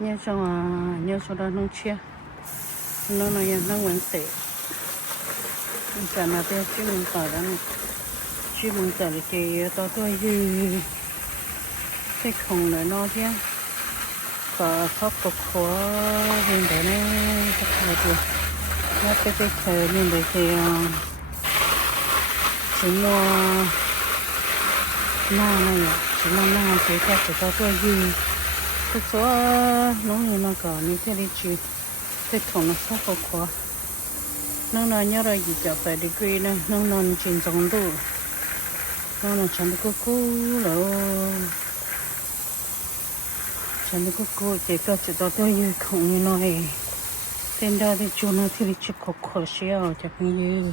nhớ trong nhớ trong đó nông chia nó nói nó vẫn tệ chẳng là tiêu chí mình tỏi đó này chứ mình tỏi là chỉ tôi dư cái khổng nữa nó chứ có khóc cực khó hiện tại này chắc là được nó cái thời nên để thì chỉ mua na này chỉ mua na chỉ có tôi dư cái số nó như nó có như thế đi chứ cái khổng nó khóc cực khó nó nói nhớ rồi gì cho phải degree này nó non trên trong đủ nó là chẳng được cô rồi chẳng được cô chỉ có chỉ tao tôi như không như nói tên đó thì chú nó thì chỉ có khó xíu chắc như nó như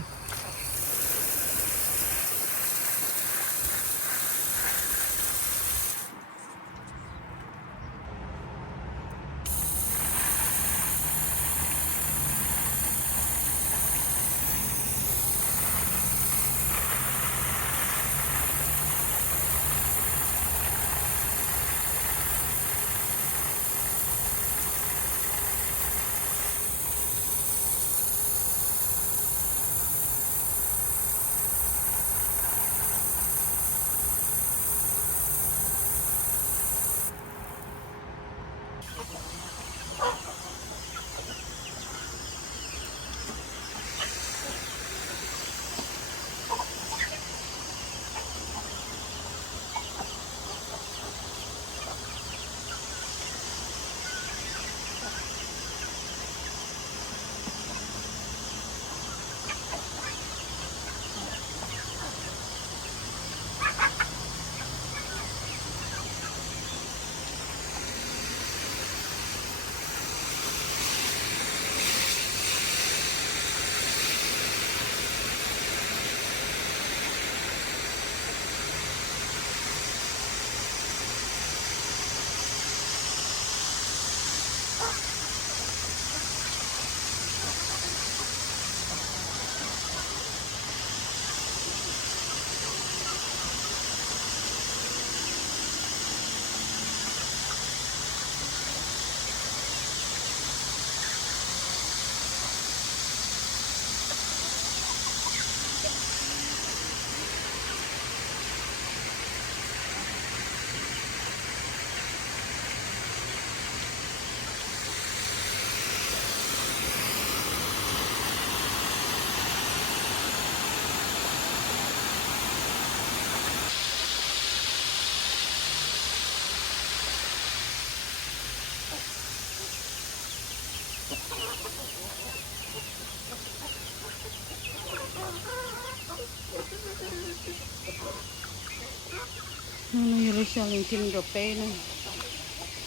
sao lên tin được bé này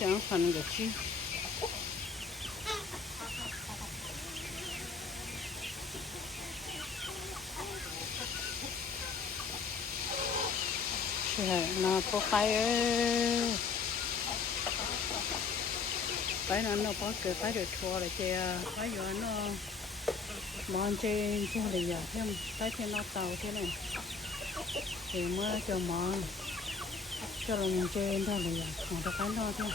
chẳng phần được chứ nó có cái nó có cái được thua là chơi cái giờ nó mòn trên cho là giờ thêm cái trên nó tàu thế này thì mới cho mòn cho lòng trên đó là giờ còn cái đó thôi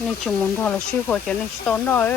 này chúng muốn thôi là siêu khó cho nên tốn rồi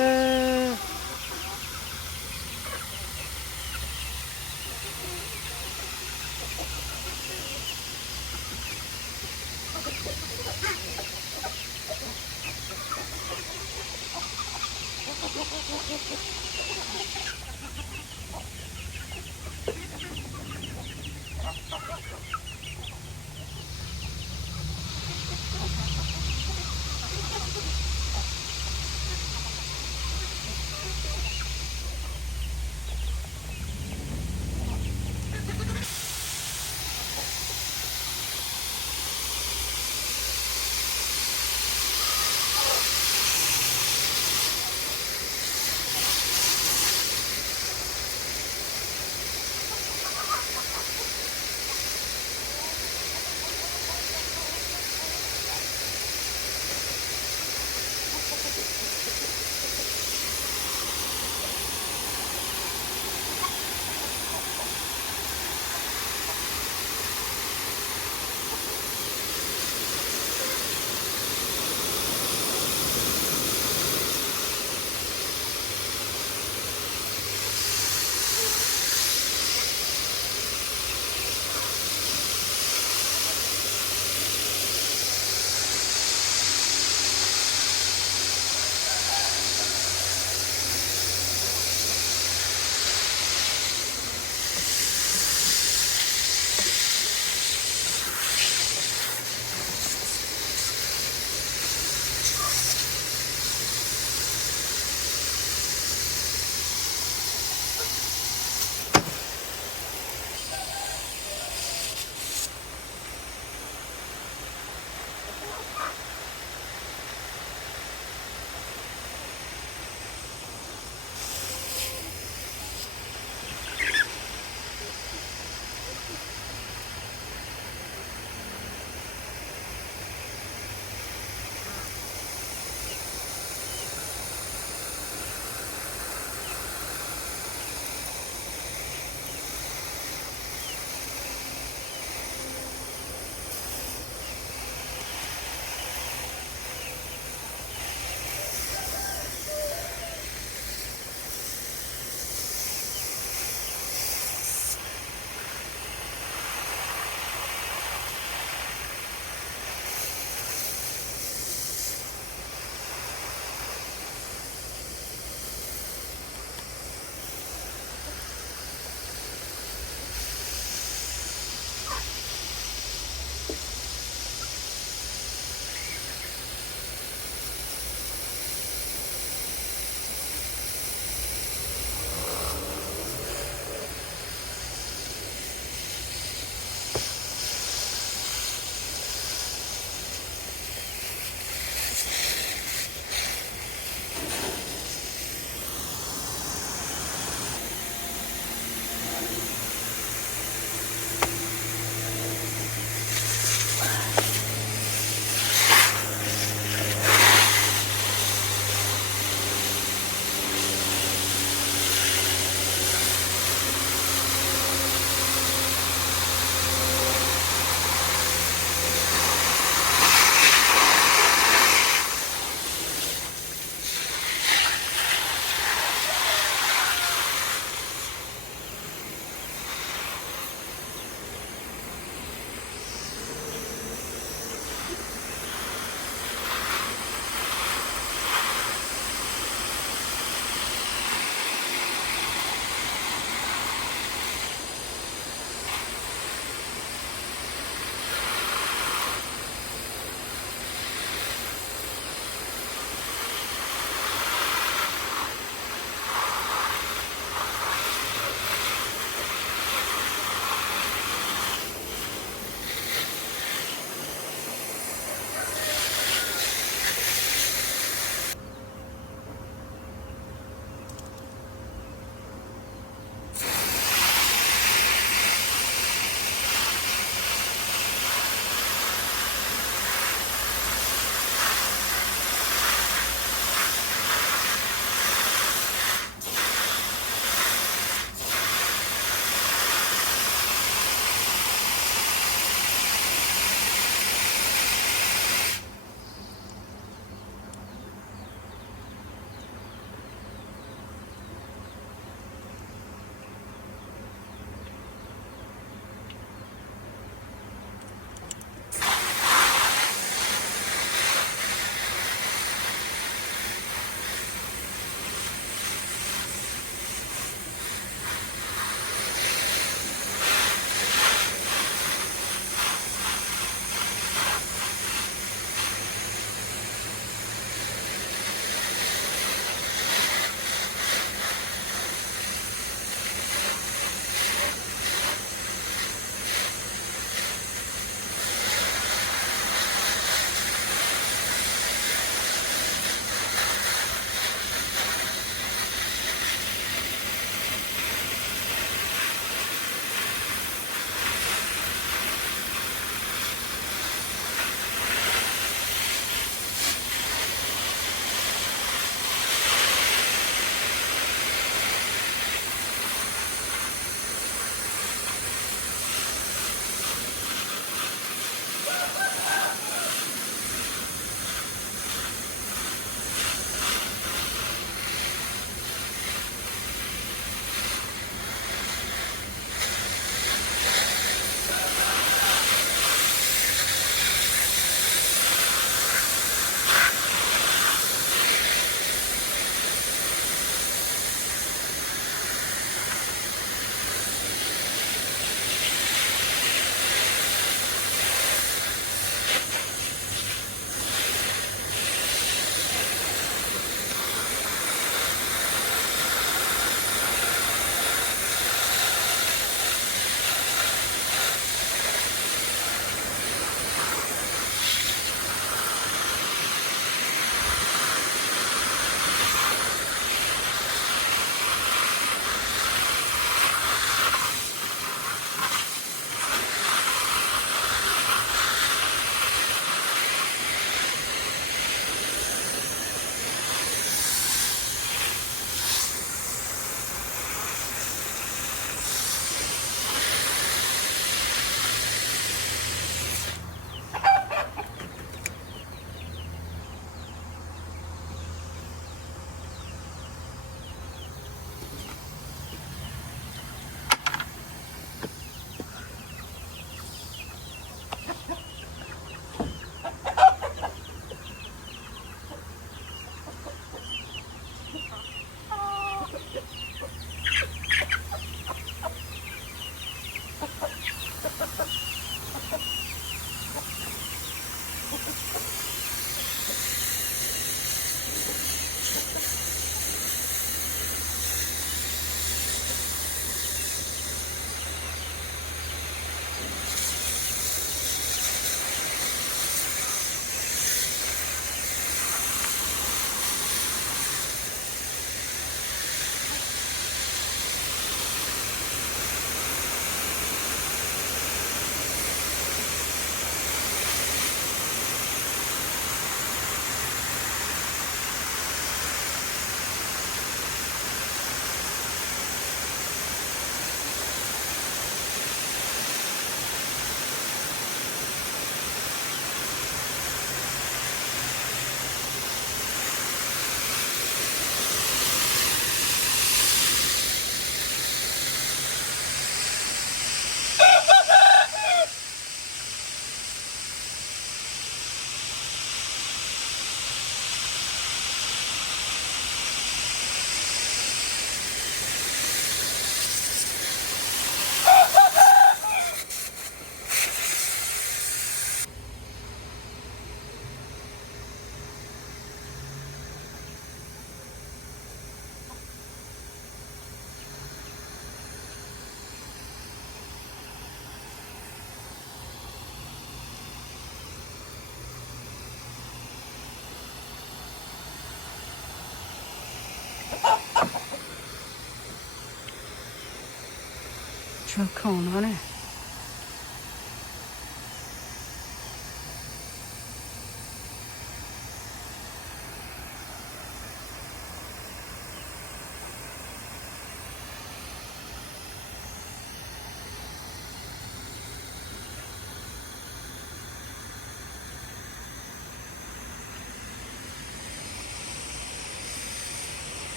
小空了呢。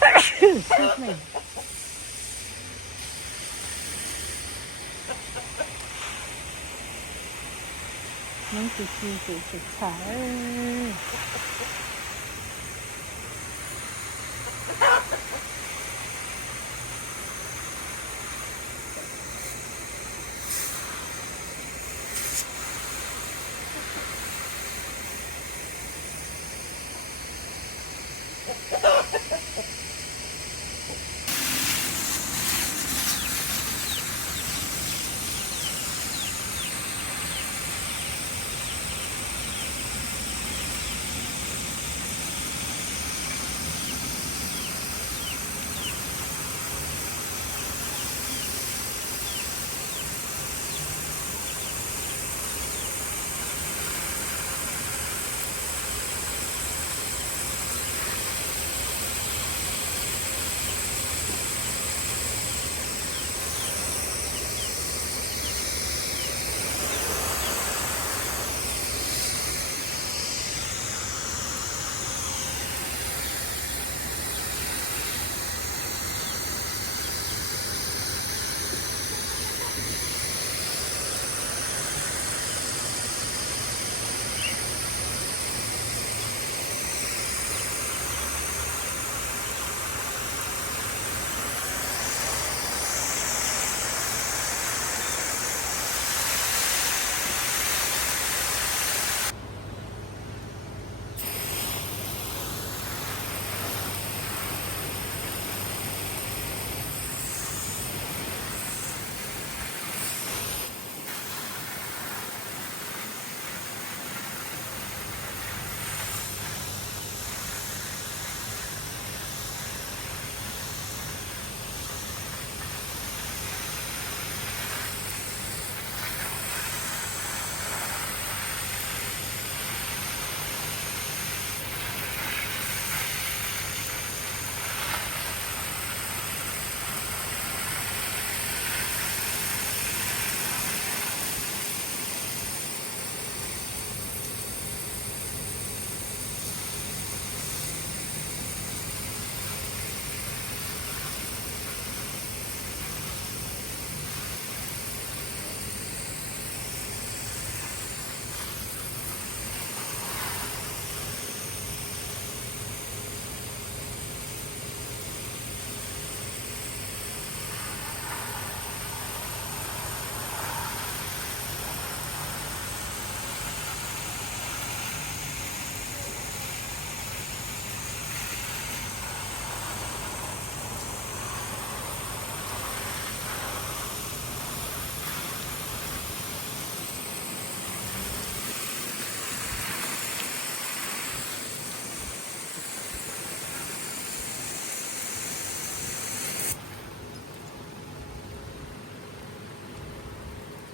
Excuse me. 你只是菜。